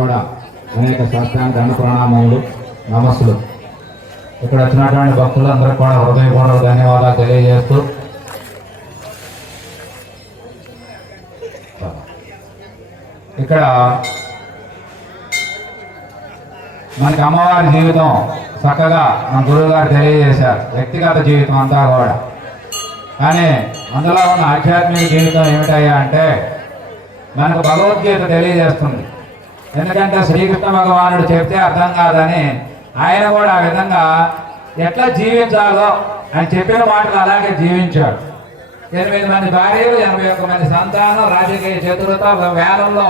కూడా అనేక శాస్త్రానికి దండ ప్రణామములు నమస్సులు. ఇక్కడ వచ్చినటువంటి భక్తులందరూ కూడా హృదయపూర్వక ధన్యవాదాలు తెలియజేస్తూ ఇక్కడ మనకి అమ్మవారి జీవితం చక్కగా మన గురువు గారు తెలియజేశారు. వ్యక్తిగత జీవితం అంతా కూడా. కానీ అందులో ఉన్న ఆధ్యాత్మిక జీవితం ఏమిటయ్యా అంటే మనకు భగవద్గీత తెలియజేస్తుంది. ఎందుకంటే శ్రీకృష్ణ భగవానుడు చెప్తే అర్థం కాదని ఆయన కూడా ఆ విధంగా ఎట్లా జీవించాలో ఆయన చెప్పిన మాటలు అలాగే జీవించాడు. ఎనిమిది మంది భార్యలు ఎనభై ఒక్క మంది సంతానం రాజకీయ చతురత వేలంలో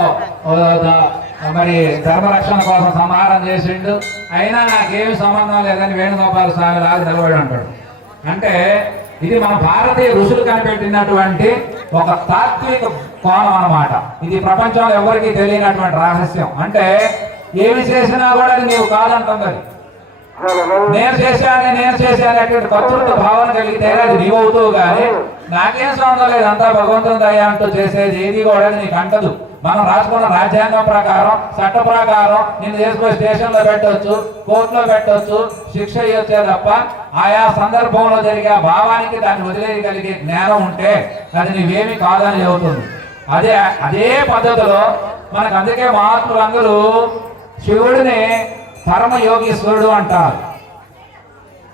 మరి ధర్మరక్షణ కోసం సంహారం చేసిండు. అయినా నాకేమి సంబంధం లేదని వేణుగోపాల స్వామి లాగా నిలబడి అంటాడు అంటే ఇది మన భారతీయ ఋషులు కనిపెట్టినటువంటి ఒక తాత్విక కోణం అన్నమాట. ఇది ప్రపంచంలో ఎవరికి తెలియనటువంటి రహస్యం. అంటే ఏమి చేసినా కూడా నీవు కాదంటుంది నేను చేశాను నేను చేశాను అటువంటి కర్తృత్వ భావన కలిగితే అది నీవు కానీ నాకేం సంబంధం లేదు అంతా భగవంతుని దయ అంటూ చేసేది ఏది కూడా నీకు అంటదు. మనం రాసుకున్న రాజ్యాంగం ప్రకారం చట్ట ప్రకారం నిన్ను చేసుకుని స్టేషన్లో పెట్టవచ్చు కోర్టులో పెట్టవచ్చు శిక్ష ఇవ్వచ్చే తప్ప ఆయా సందర్భంలో జరిగే ఆ భావానికి దాన్ని వదిలేయగలిగే జ్ఞానం ఉంటే అది నీవేమి కాదని చెబుతుంది. అదే అదే పద్ధతిలో మనకు అందుకే మహాత్ములందరూ శివుడిని పరమ యోగీశ్వరుడు అంటారు.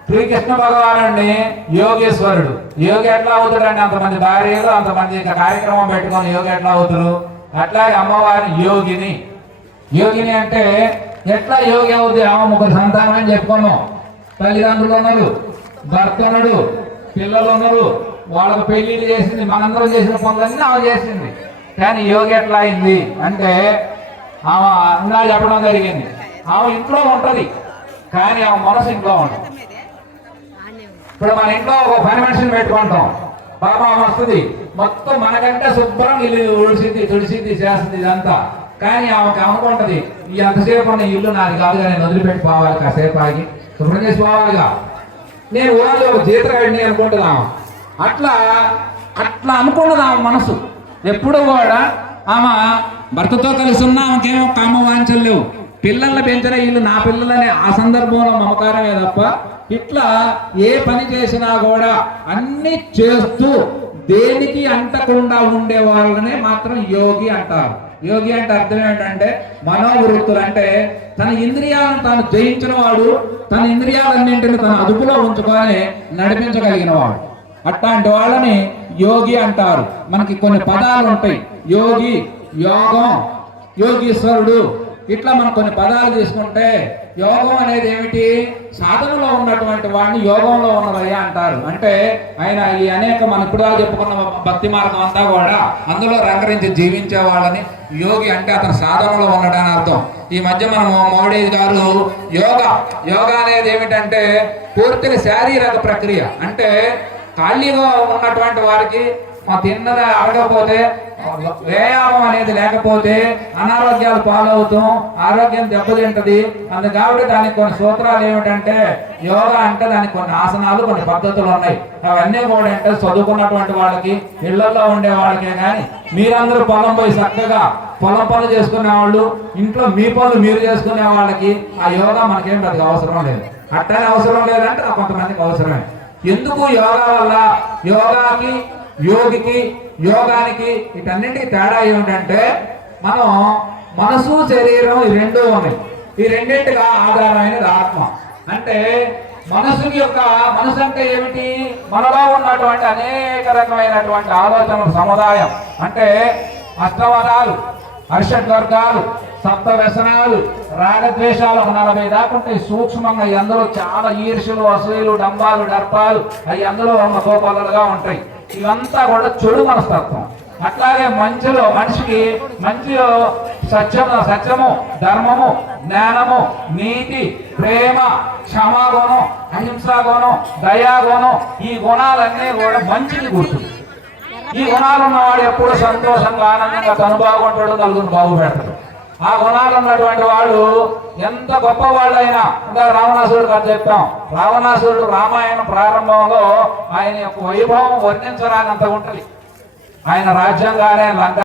శ్రీకృష్ణ భగవానుడిని యోగేశ్వరుడు. యోగి ఎట్లా అవుతాడండి? అంతమంది భార్యలు అంతమంది కార్యక్రమం పెట్టుకొని యోగి ఎట్లా అవుతారు? అట్లాగే అమ్మవారి యోగిని. యోగిని అంటే ఎట్లా యోగి అవుతుంది ఆమె ముగ్గురు సంతానం అని చెప్పుకున్నాం. తల్లిదండ్రులు ఉన్నారు భర్త ఉన్నాడు పిల్లలు ఉన్నారు. వాళ్ళకు పెళ్ళిళ్ళు చేసింది మనందరం చేసిన పనులన్నీ ఆమె చేసింది. కానీ యోగి ఎట్లా అయింది? అంటే ఆమె అందా చెప్పడం జరిగింది. ఆమె ఇంట్లో ఉంటుంది. కానీ ఆమె మనసు ఇంట్లో ఉండదు. ఇప్పుడు మన ఇంట్లో ఒక పని మనిషిని పెట్టుకుంటాం. బాబా వస్తుంది. మొత్తం మనకంటే శుభ్రం ఇల్లు ఉడిసింది తుడిసింది చేస్తుంది ఇదంతా. కానీ ఆమెకి అనుకుంటది ఈ అంతసేపు ఉన్న ఇల్లు నాది కాదుగా నేను వదిలిపెట్టి పోవాలి కాసేపు ఆగి. శుభ్రం చేసి పోవాలిగా. నేను ఊళ్ళో ఒక జీతగాడిని అనుకుంటున్నాం అట్లా అట్లా అనుకున్నది ఆమె మనసు. ఎప్పుడు కూడా ఆమె భర్తతో కలిసి ఉన్న ఆమెకేమో కామ వాంఛలు లేవు. పిల్లల్ని పెంచిన వీళ్ళు నా పిల్లలనే. ఆ సందర్భంలో మమకారమే తప్ప ఇట్లా ఏ పని చేసినా కూడా అన్ని చేస్తూ దేనికి అంటకుండా ఉండే వాళ్ళనే మాత్రం యోగి అంటారు. యోగి అంటే అర్థం ఏంటంటే మనోవృత్తులు అంటే తన ఇంద్రియాలను తాను జయించిన వాడు తన ఇంద్రియాలన్నింటిని తన అదుపులో ఉంచుకొని నడిపించగలిగిన వాడు. అట్లాంటి వాళ్ళని యోగి అంటారు. మనకి కొన్ని పదాలు ఉంటాయి. యోగి యోగం యోగీశ్వరుడు. ఇట్లా మనం కొన్ని పదాలు తీసుకుంటే యోగం అనేది ఏమిటి? సాధనలో ఉన్నటువంటి వాడిని యోగంలో ఉన్నదయ్యా అంటారు. అంటే ఆయన ఈ అనేక మన ఇప్పుడు చెప్పుకున్న భక్తి మార్గం అంతా కూడా అందులో రంగరించి జీవించే వాళ్ళని యోగి అంటే అతను సాధనలో ఉండడానికి అర్థం. ఈ మధ్య మనం మోడీ గారు యోగా యోగా అనేది ఏమిటంటే పూర్తిని శారీరక ప్రక్రియ. అంటే ఖాళీగా ఉన్నటువంటి వారికి మా తిన్నది అడగపోతే వ్యాయామం అనేది లేకపోతే అనారోగ్యాలు పాలవుతాం ఆరోగ్యం దెబ్బతింటది. అందు కాబట్టి దానికి కొన్ని సూత్రాలు ఏమిటంటే యోగా అంటే దానికి కొన్ని ఆసనాలు కొన్ని పద్ధతులు ఉన్నాయి. అవన్నీ కూడా అంటే చదువుకున్నటువంటి వాళ్ళకి ఇళ్ళలో ఉండే వాళ్ళకే కానీ మీరందరూ పొలం పోయి చక్కగా పొలం పనులు చేసుకునే వాళ్ళు ఇంట్లో మీ పనులు మీరు చేసుకునే వాళ్ళకి ఆ యోగా మనకేం పెద్దగా అవసరం లేదు. అట్టనే అవసరం లేదంటే కొంతమందికి అవసరమే. ఎందుకు యోగా వల్ల? యోగాకి యోగికి యోగానికి వీటన్నింటికి తేడా ఏమిటంటే మనం మనసు శరీరం ఈ రెండు ఉన్నాయి. ఈ రెండింటిగా ఆధారమైనది ఆత్మ. అంటే మనసు యొక్క మనసు అంటే ఏమిటి? మనలో ఉన్నటువంటి అనేక రకమైనటువంటి ఆలోచనల సముదాయం. అంటే అష్టవరాలు అరిషడ్ వర్గాలు సప్త వ్యసనాలు రాగద్వేషాలు నలభై దాకుంటే సూక్ష్మంగా ఈ అందులో చాలా ఈర్ష్యలు అసూయలు డంబాలు డర్పాలు అవి అందులో ఉన్న గోపాలుగా ఉంటాయి. ఇవంతా కూడా చెడు మనస్తత్వం. అట్లాగే మంచిలో మనిషికి మంచిలో సత్యము సత్యము ధర్మము జ్ఞానము నీతి ప్రేమ క్షమాగుణం అహింసాగుణం దయాగుణం ఈ గుణాలన్నీ కూడా మంచిని గుర్తుంది. ఈ గుణాలు ఉన్నవాడు ఎప్పుడు సంతోషంగా ఆనందంగా తను బాగుంటాడు నలుగురు బాగుపెడతాడు. ఆ గుణాలు ఉన్నటువంటి వాళ్ళు ఎంత గొప్ప వాళ్ళైనా ఇంకా రావణాసురుడు గారు చెప్పాం రావణాసురుడు రామాయణం ప్రారంభంలో ఆయన యొక్క వైభవం వర్ణించరానంత ఉంటుంది. ఆయన రాజ్యంగానే లంక